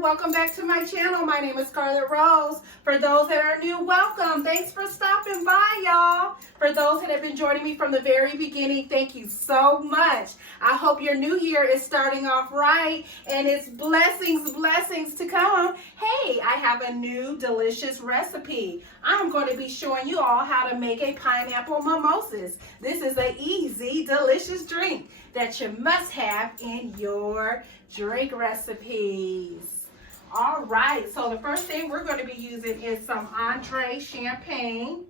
Welcome back to my channel. My name is Scarlett Rose. For those that are new, welcome. Thanks for stopping by, y'all. For those that have been joining me from the very beginning, thank you so much. I hope your new year is starting off right and it's blessings to come. Hey, I have a new delicious recipe. I'm going to be showing you all how to make a pineapple mimosas. This is an easy, delicious drink that you must have in your drink recipes. All right, so the first thing we're going to be using is some Andre champagne.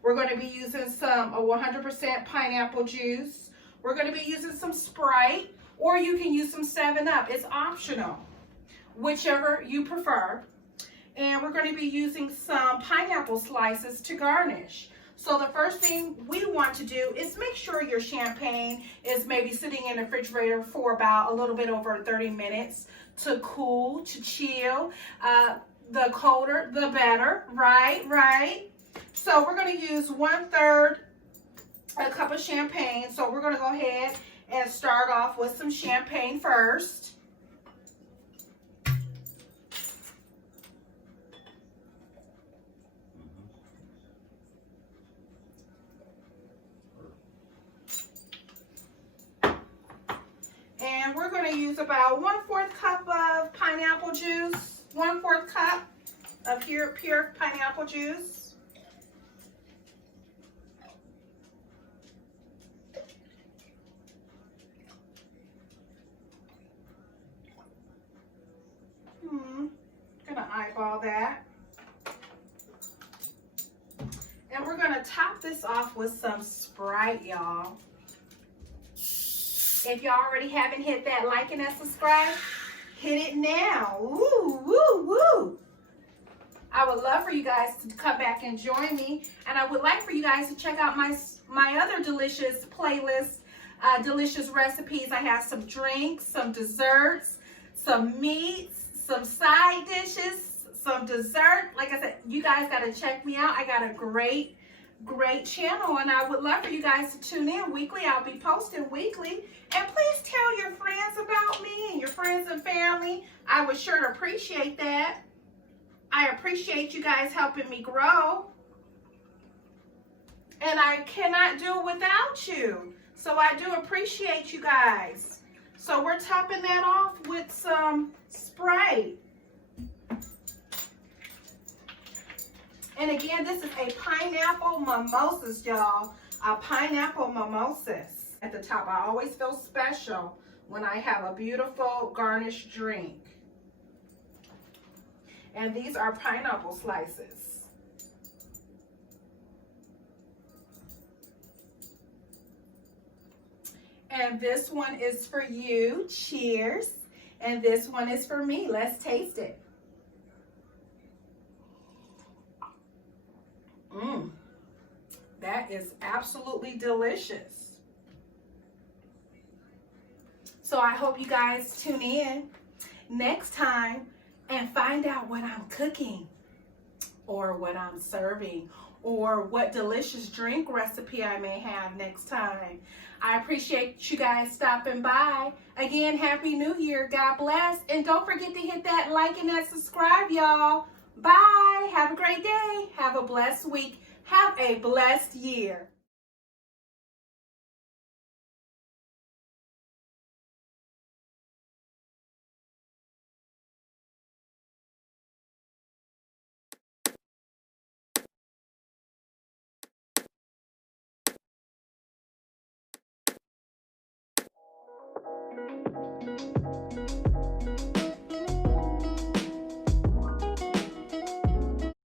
We're going to be using some 100% pineapple juice. We're going to be using some Sprite, or you can use some 7-Up. It's optional, whichever you prefer. And we're going to be using some pineapple slices to garnish. So the first thing we want to do is make sure your champagne is maybe sitting in the refrigerator for about a little bit over 30 minutes to cool, to chill. The colder, the better, right? So we're going to use 1/3 a cup of champagne. So we're going to go ahead and start off with some champagne first. And we're going to use about 1/4 cup of pineapple juice, 1/4 cup of pure pineapple juice. Gonna eyeball that. And we're gonna top this off with some Sprite, y'all. If y'all already haven't hit that like and that subscribe, hit it now. Woo. I would love for you guys to come back and join me. And I would like for you guys to check out my other delicious playlist, delicious recipes. I have some drinks, some desserts, some meats, some side dishes, some dessert. Like I said, you guys got to check me out. I got a great channel, and I would love for you guys to tune in weekly. I'll be posting weekly. And please tell your friends about me and your friends and family. I would sure appreciate that. I appreciate you guys helping me grow. And I cannot do it without you. So I do appreciate you guys. So we're topping that off with some Sprite. And again, this is a pineapple mimosas, y'all. A pineapple mimosas. At the top, I always feel special when I have a beautiful garnish drink. And these are pineapple slices. And this one is for you. Cheers. And this one is for me. Let's taste it. That is absolutely delicious. So I hope you guys tune in next time and find out what I'm cooking or what I'm serving or what delicious drink recipe I may have next time. I appreciate you guys stopping by. Again, Happy New Year. God bless. And don't forget to hit that like and that subscribe, y'all. Bye. Have a great day. Have a blessed week. Have a blessed year.